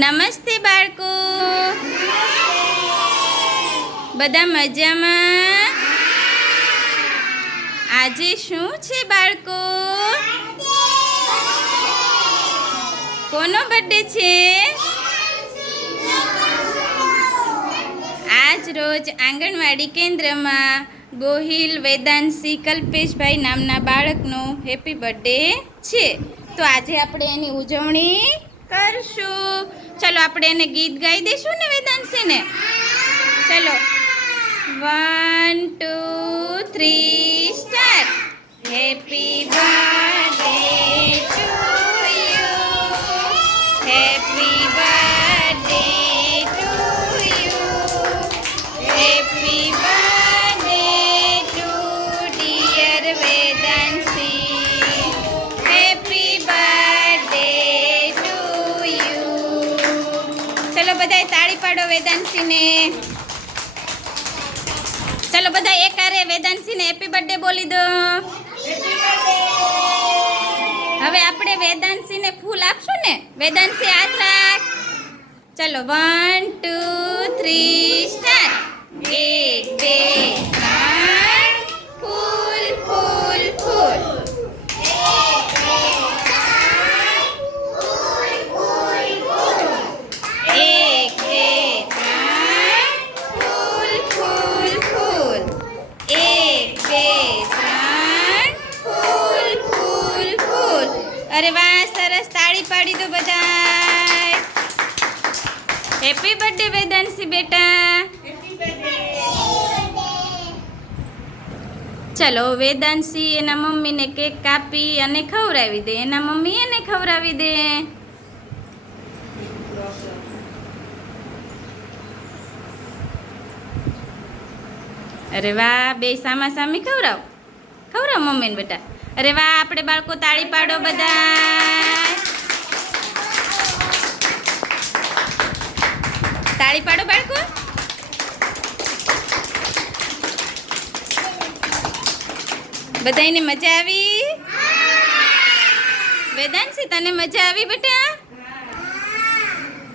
નમસ્તે બાળકો, બધા મજામાં? આજે શું છે બાળકો? કોનો બર્થડે છે? આજ રોજ આંગણવાડી કેન્દ્રમાં ગોહિલ વેદાંશી કલ્પેશભાઈ નામના બાળકનો હેપી બર્થડે છે. તો આજે આપણે એની ઉજવણી કરશું. ચલો આપણે એને ગીત ગાઈ દઈશું ને વેદાંશીને. ચલો 1 2 3 start. Happy birthday to you, happy birthday to you, happy birthday to dear Vedanshi, happy birthday to you. ચલો બધાય તાળી પાડો વેદાંશીને. ચલો બધા એકારે વેદાંશીને હેપી બર્થડે બોલી દો. હવે આપણે વેદાંશીને ફૂલ આપશું ને. વેદાંશી હાથ રાખ. ચલો 1 2 3 સ્ટાર્ટ. 1 2 3 ફૂલ ફૂલ ફૂલ. 1 2 3 ફૂલ ફૂલ ફૂલ. 1 2 3 ફૂલ ફૂલ ફૂલ. અરે વાહ, સરસ. તાળી પાડી દો બધાય. હેપી બર્થડે વેદાંશી બેટા. ચલો વેદાંશી એના મમ્મીને કેક કાપી અને ખવડાવી દે. એના મમ્મી એને ખવડાવી દે. અરે વાહ, બે સામા સામી ખવડાવ. ખવડાવ મમ્મીને બેટા. અરે વાહ, આપણે બાળકો તાળી પાડો બધા. તાળી પાડો બાળકો. બધાયને મજા આવી? વેદાંશી તને મજા આવી બેટા?